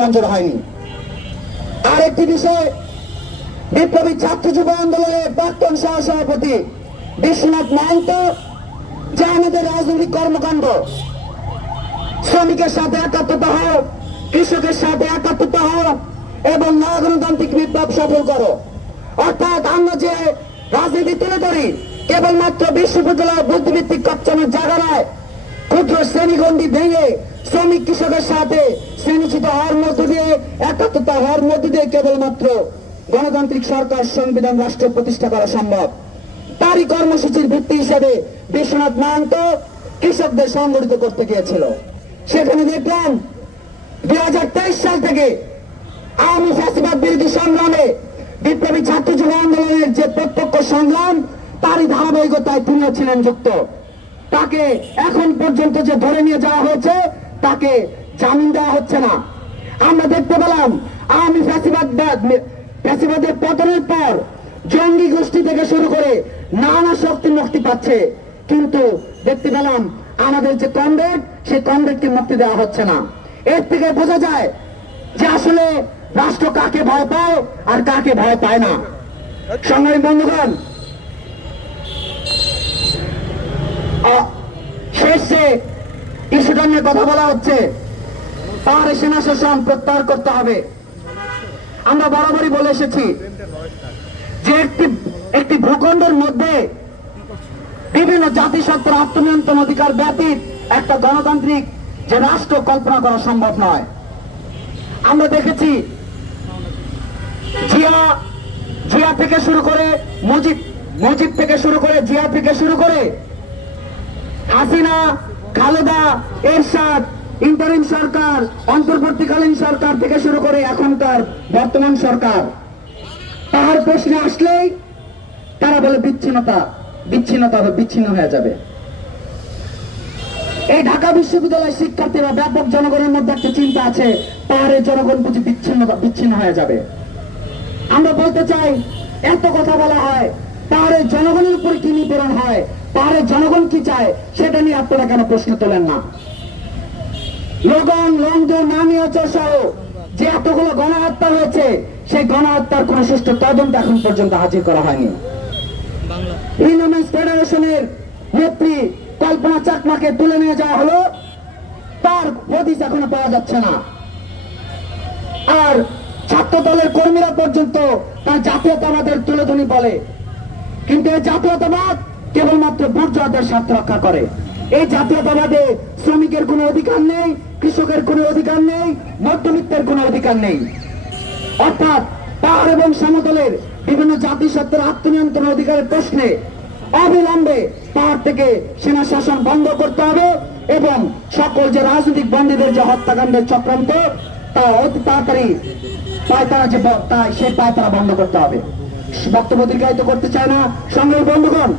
মঞ্জুর হয়নি। আরেকটি বিষয়, বিপ্লবী ছাত্র যুব আন্দোলনের প্রাক্তন সহসভাপতি বিশ্বনাথ মাহান্ত, যা আমাদের রাজনৈতিক কর্মকাণ্ড শ্রমিকের সাথে একাত্মতা হও, কৃষকের সাথে একাত্মতা হও এবং গণতান্ত্রিক বিপ্লব সফল করো। অর্থাৎ আমরা যে রাজনীতি তুলে ধরি কেবলমাত্র বিশ্ববিদ্যালয় বুদ্ধিভিত্তিক কচ্ছানোর জায়গা নয়, ক্ষুদ্র শ্রেণীগণ্ডি ভেঙে শ্রমিক কৃষকের সাথে শ্রেণীচ্যুত হওয়ার মধ্য দিয়ে, একাত্মতা হওয়ার মধ্য দিয়ে কেবলমাত্র গণতান্ত্রিক সরকার সংবিধান রাষ্ট্র প্রতিষ্ঠা করা সম্ভব। তারই কর্মসূচির ভিত্তি হিসেবে বিশ্বনাথ মাহান্ত কৃষকদের সংগঠিত করতে গিয়েছিল। সেখানে দেখলাম 2023 সাল থেকে আওয়ামী ফ্যাসিবাদ বিরোধী সংগ্রামে বিপ্লবী ছাত্র যুব আন্দোলনের যে প্রত্যক্ষ সংগ্রাম, তারই ধারাবাহিকতায় তিনিও ছিলেন যুক্ত। তাকে এখন পর্যন্ত যে ধরে নিয়ে যাওয়া হয়েছে, তাকে জামিন দেওয়া হচ্ছে না। আমরা দেখতে পেলাম আওয়ামী ফ্যাসিবাদের পতনের পর জঙ্গি গোষ্ঠী থেকে শুরু করে নানা শক্তি মুক্তি পাচ্ছে, কিন্তু দেখতে পেলাম আমাদের যে কমরেড, সেই কমরেডকে মুক্তি দেওয়া হচ্ছে না। এর থেকে বোঝা যায় যে আসলে রাষ্ট্র কাকে ভয় পায় আর কাকে ভয় পায় না। সংগ্রামী বন্ধুগণ, শেষে ইস্যুটা নিয়ে কথা বলা হচ্ছে, পাহাড়ে সেনা শাসন প্রত্যাহার করতে হবে। আমরা বরাবরই বলে এসেছি যে একটি ভূখণ্ডের মধ্যে বিভিন্ন জাতিসত্তার আত্মনিয়ন্ত্রণ অধিকার ব্যতীত একটা গণতান্ত্রিক যে রাষ্ট্র কল্পনা করা সম্ভব নয়। আমরা দেখেছি জিয়া থেকে শুরু করে মুজিব থেকে শুরু করে জিয়া থেকে শুরু করে হাসিনা, খালেদা, এরশাদ, ইন্টারিম সরকার, অন্তর্বর্তীকালীন সরকার থেকে শুরু করে এখনকার বর্তমান সরকার, পাহাড় প্রশ্নে আসলেই তারা বলে বিচ্ছিন্ন হয়ে যাবে। এই ঢাকা বিশ্ববিদ্যালয়ের শিক্ষার্থীরা, ব্যাপক জনগণের মধ্যে একটা চিন্তা আছে, পাহাড়ের জনগণ বুঝি বিচ্ছিন্ন হয়ে যাবে। আমরা বলতে চাই, এত কথা বলা হয়, পাহাড়ের জনগণের উপর কি নিপীড়ন হয়, পাহাড়ের জনগণ কি চায়, সেটা নিয়ে আপনারা কেন প্রশ্ন তোলেন না? লগন, লংদু, নামিয়াচর সহ যে এতগুলো গণহত্যা হয়েছে, সেই গণহত্যার কোন সুষ্ঠু তদন্ত এখন পর্যন্ত হাজির করা হয়নি। হিউম্যান ফেডারেশনের নেত্রী কল্পনা চাকমাকে তুলে নিয়ে যাওয়া হলো, তার হদিস এখনো পাওয়া যাচ্ছে না। আর ছাত্র দলের কর্মীরা পর্যন্ত তার জাতীয়তাবাদের তুলোধনী বলে, কিন্তু এই জাতীয়তাবাদ কেবলমাত্র বুর্জোয়াদের স্বার্থ রক্ষা করে। এই জাতীয়তাবাদে শ্রমিকের কোনো অধিকার নেই, কৃষকের কোনো অধিকার নেই, মধ্যবিত্তের কোনো অধিকার নেই। অর্থাৎ পাহাড় এবং সমতলের বিভিন্ন জাতিসত্তার আত্মনিয়ন্ত্রণ অধিকারের প্রশ্নে অবিলম্বে পাহাড় থেকে সেনা শাসন বন্ধ করতে হবে এবং সকল যে রাজনৈতিক বন্দীদের যে হত্যাকাণ্ডের চক্রান্ত, তা অতি তাড়াতাড়ি সেই পায়তারা বন্ধ করতে হবে। বক্তব্য দীর্ঘায়িত করতে চায় না। সংগ্রামী বন্ধুগণ,